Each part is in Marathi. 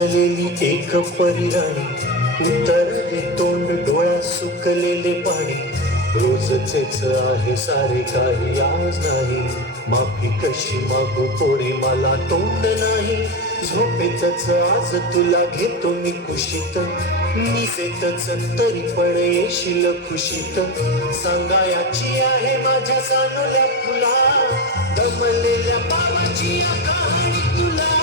लेली एक परिराणी उतरले तोंड डोळ्या सुकलेले पाणी रोजचेच आहे सारे काही आज नाही माफी कशी मागू पोरे मला तोंड नाही झोपेतच आज तुला घेतो मी कुशीत निसेतच तरी पण येशील खुशीत सांगायाची आहे माझ्या सानुल्या फुला दमलेल्या बाबाची कहाणी तुला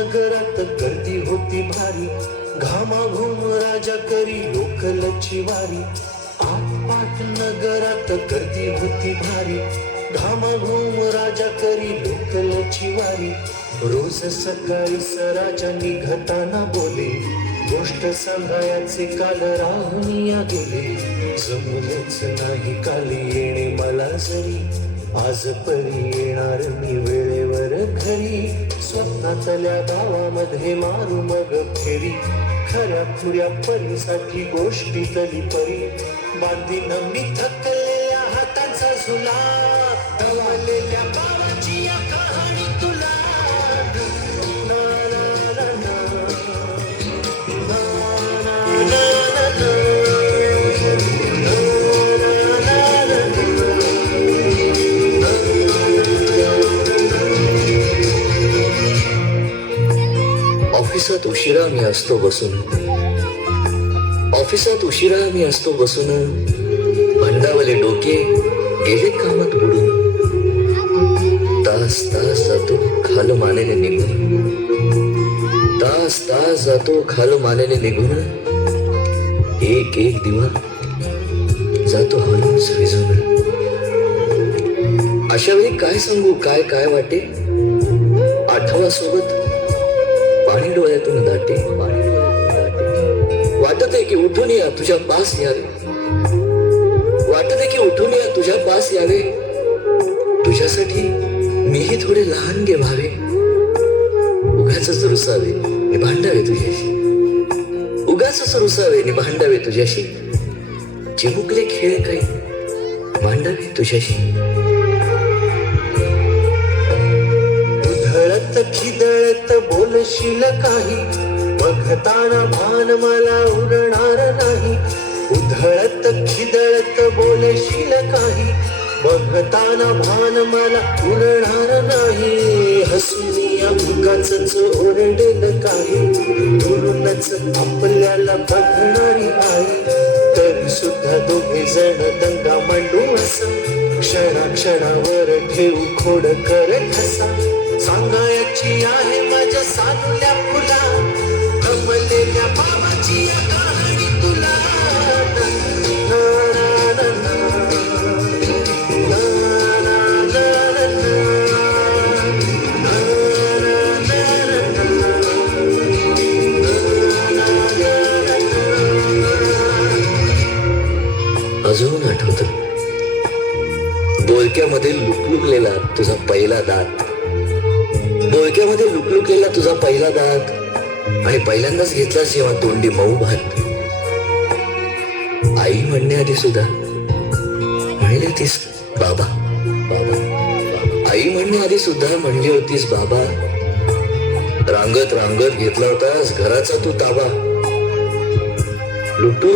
नगरात गर्दी होती भारी घामाघूम राजा करी लोकलची वारी आटपाट नगरात गर्दी होती भारी घामाघूम राजा करी लोकलची वारी रोज सकाळी सराजा निघताना बोले गोष्ट सांगायचे काल राहुनिया गेले जमलंच नाही काल येणे मला जरी आज परी येणार मी वेळेवर घरी स्वप्नातल्या गावामध्ये मारू मग फेरी खऱ्या खुऱ्या परीसाठी गोष्टीतली परी बांधीन मी थकलेल्या हातांचा झुला दवलेल्या बाबाची या कहाणी तुला ऑफिसात उशिरा मी असतो बसून भंडावले डोके गेले कामात बुडून तास तास जातो खाल मानेने निघून एक एक दिवा जातो हळूच विझून अशा वेळी काय सांगू काय काय वाटे आठवा सोबत पाणी डोळ्यातून दाटे वाटत आहे की उठून या तुझ्या पास यावे तुझ्यासाठी मीही थोडे लहानगे व्हावे उगाचच रुसावे नि भांडावे तुझ्याशी चिमुकले खेळ काही मांडावे तुझ्याशी उधळत खिदळत बोलशील काही बघताना भान मला उरणार नाही उधळत खिदळत बोलशील काही बघताना भान मला उरणार नाही हसून उगाचच ओरडेल काही दुरूनच आपल्याला बघणारी आई तरी सुद्धा दोघे जण दंगा मांडू असा क्षणाक्षणावर ठेवू खोड करत असा सांगायची आहे माझ्या सानुल्या फुला दमलेल्या बाबाची या कहाणी तुला अजून आठवत बोलक्यामध्ये लुकलुकलेला तुझा पहिला दात आणि पहिल्यांदाच घेतलास जेव्हा तोंडी मऊ भात आई म्हणण्याआधी सुद्धा म्हणली होतीस बाबा आई म्हणण्याआधी सुद्धा म्हणली होतीस बाबा रांगत घेतला होतास घराचा तू ताबा लुटू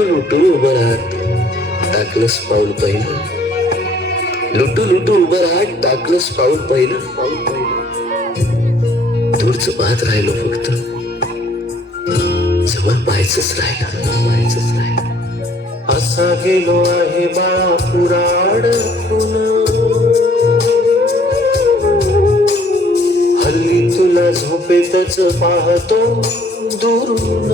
उभं राहत टाकलंस पाऊल पहिलं दूरच पाहत राहिलो फक्त जवळ पाहायचंच राहिलं असा गेलो आहे बाळा पुराड हल्ली तुला झोपेतच पाहतो दुरून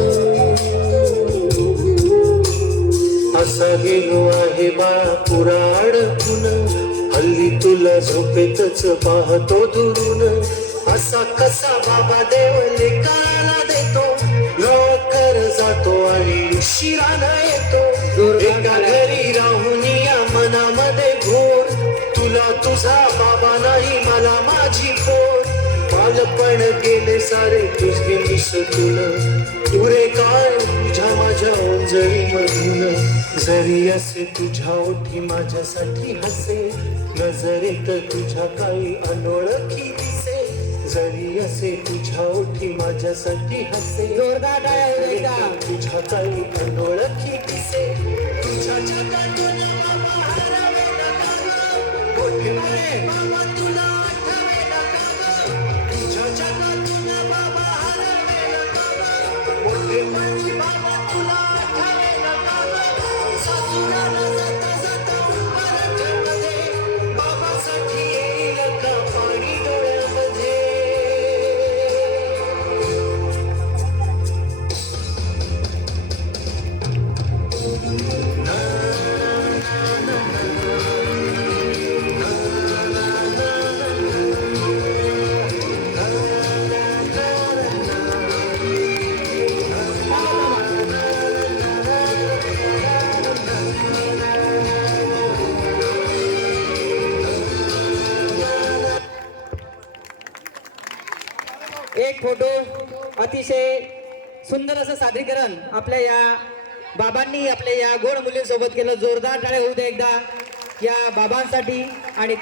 असा गेलो आहे बाळा पुराड हल्ली तुला झोपेतच पाहतो दुरून असा कसा बाबा देव लेकराला देतो लवकर जातो आणि उशिरानं येतो एका घरी राहून या मनामध्ये घोर तुला तुझा बाबा नाही मला माझी पोर बालपण गेले सारे तुझे मिसटून तुरे काय तुझ्या माझ्या ओंजळी मधून जरी असे तुझ्या ओठी माझ्यासाठी हसे नजरेत तुझ्या काही अनोळखी दिसे जरी असे तुझ्या ओठी माझ्यासाठी हसे जोरदार टाळ्या होऊ दे एकदा. तुझ्या काही अनोळखी दिसे तुझ्या जगातून बाबा हरवेला का गं? मोठे मोठे बाबा तुला आठवेला का गं? तुझ्या जगातून बाबा हरवेला का गं? मोठे मोठे बाबा तुला आठवेला का गं? सासुराला जाता जाता उंबरठ्यामध्ये बाबासाठी येईल का पाणी डोळ्यामध्ये एक फोटो अतिशय सुंदर असं सादरीकरण आपल्या या बाबांनी आपल्या या गोड मुलींसोबत केलं. जोरदार टाळ्या होऊ दे एकदा या बाबांसाठी आणि